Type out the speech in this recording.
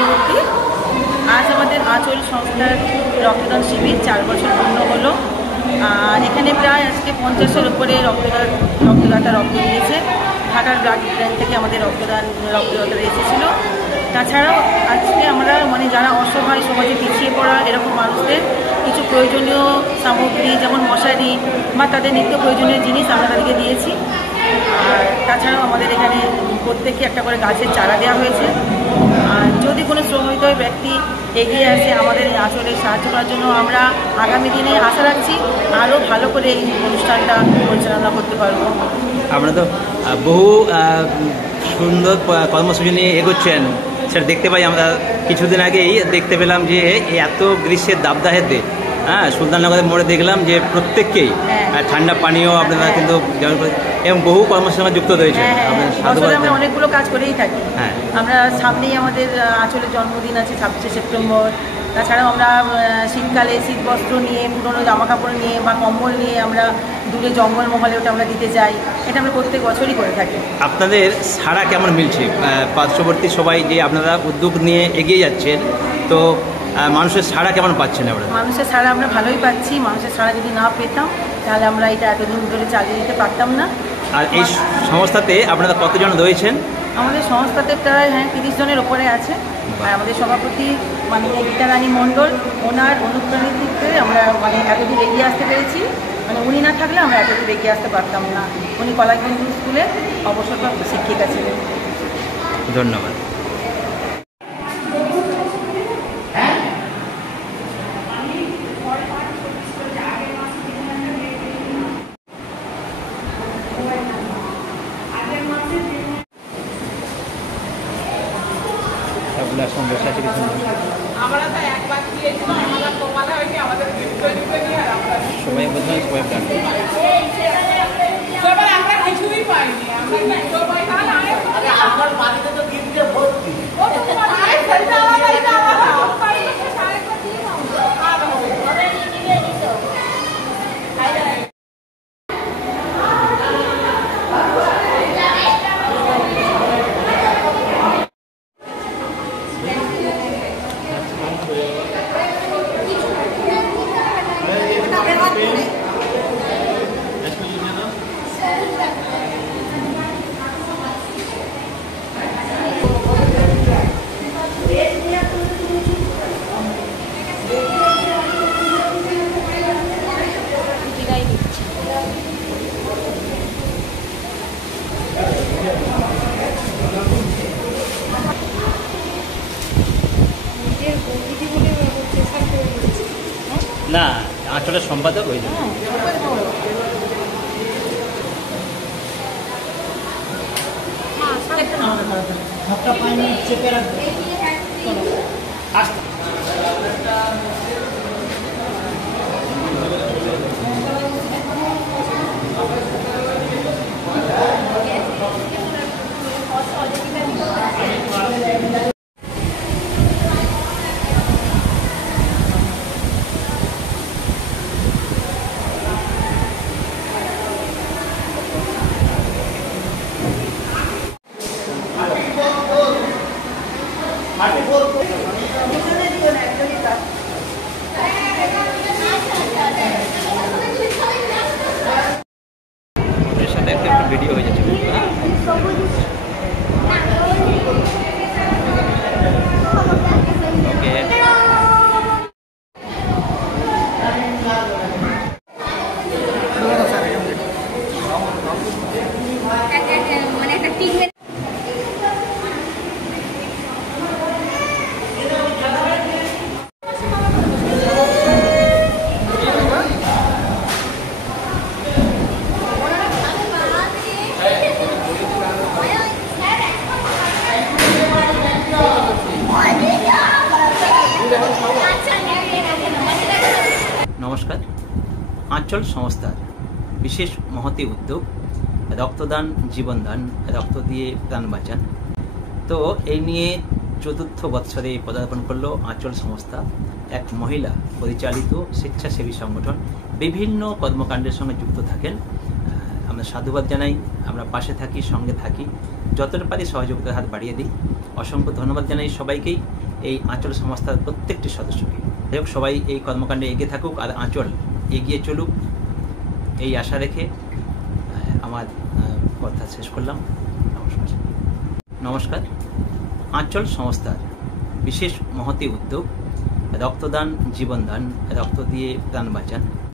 চক্রবর্তী। আজ আমাদের আঁচল সংস্থার রক্তদান শিবির 4 বছর পূর্ণ হলো। এখানে প্রায় আজকে 50-এর উপরে রক্তদাতা রক্ত দিয়েছে। ঢাকার ব্লাড ব্যাংক থেকে আমাদের রক্তদাতারা এসেছিল। তাছাড়াও আজকে আমরা যারা অসহায়, সমাজে পিছিয়ে পড়া এরকম মানুষদের কিছু প্রয়োজনীয় সামগ্রী যেমন মশারি বা তাদের নিত্য প্রয়োজনীয় জিনিস আমরা তাদেরকে দিয়েছি। আর তাছাড়াও আমাদের এখানে প্রত্যেককে একটা করে গাছের চারা দেওয়া হয়েছে। আর যদি কোনো শ্রমহৃদয় ব্যক্তি এগিয়ে আসে আমাদের এই আঁচলে সাহায্য করার জন্য, আমরা আগামী দিনে আশা রাখছি আরও ভালো করে এই অনুষ্ঠানটা পরিচালনা করতে পারবো। আপনারা তো বহু সুন্দর কর্মসূচি নিয়ে এগোচ্ছেন, সেটা দেখতে পাই। আমরা কিছুদিন আগেই দেখতে পেলাম যে এত গ্রীষ্মের দাবদাহেতে সুলতাননগরের মোড়ে দেখলাম যে প্রত্যেককেই ঠান্ডা পানীয় আপনারা কিন্তু এবং বহু কর্মসূচির সঙ্গে যুক্ত রয়েছে। আমরা অনেকগুলো কাজ করেই থাকি। আমরা সামনেই আমাদের আঁচলের জন্মদিন আছে 26শে সেপ্টেম্বর। তাছাড়াও আমরা শীতকালে শীতবস্ত্র নিয়ে, পুরনো জামাকাপড় নিয়ে বা কম্বল নিয়ে আমরা দূরে জঙ্গলমহলে ওটা আমরা দিতে যাই। এটা আমরা প্রত্যেক বছরই করে থাকি। আপনাদের সাড়া কেমন মিলছে? পার্শ্ববর্তী সবাই যে আপনারা উদ্যোগ নিয়ে এগিয়ে যাচ্ছেন, তো মানুষের সাড়া কেমন পাচ্ছেন আপনারা? মানুষের সাড়া আমরা ভালোই পাচ্ছি। মানুষের সাড়া যদি না পেতাম তাহলে আমরা এটা এতদিন ধরে চালিয়ে দিতে পারতাম না। আর এই সংস্থাতে আপনারা কতজন রয়েছেন? আমাদের সংস্থাতে প্রায় 30 জনের ওপরে আছে। আর আমাদের সভাপতি গীতা রানী মণ্ডল, ওনার অনুপ্রাণিতিতে আমরা এতদূর এগিয়ে আসতে পেরেছি। উনি না থাকলে আমরা এতদূর এগিয়ে আসতে পারতাম না। উনি কলাগঞ্জ স্কুলে অবসরপ্রাপ্ত শিক্ষিকা ছিলেন। ধন্যবাদ। সবাই বোঝান, সবাই আমরা কিছুই পাইনি। আপনার বাড়িতে তো গিফটে ভর্তি। না, আঁচলের সম্পাদক হয়ে যাবে। ভিডিও হয়ে যাচ্ছে। নমস্কার। আঁচল সংস্থার বিশেষ মহতী উদ্যোগ রক্তদান জীবনদান, রক্ত দিয়ে প্রাণ বাঁচান। তো এই নিয়ে চতুর্থ বৎসরে পদার্পণ করলো আঁচল সংস্থা, এক মহিলা পরিচালিত স্বেচ্ছাসেবী সংগঠন। বিভিন্ন কর্মকাণ্ডের সঙ্গে যুক্ত থাকেন। আমরা সাধুবাদ জানাই, আমরা পাশে থাকি, সঙ্গে থাকি, যতটা পারি সহযোগিতার হাত বাড়িয়ে দিই। অসংখ্য ধন্যবাদ জানাই সবাইকেই। এই আঁচল সংস্থার প্রত্যেকটি সদস্যকে। যাই হোক, সবাই এই কর্মকাণ্ডে এগিয়ে থাকুক আর আঁচল এগিয়ে চলুক, এই আশা রেখে আমার কথা শেষ করলাম। নমস্কার। আঁচল সংস্থার বিশেষ মহতী উদ্যোগ রক্তদান জীবনদান, রক্ত দিয়ে প্রাণ বাঁচান।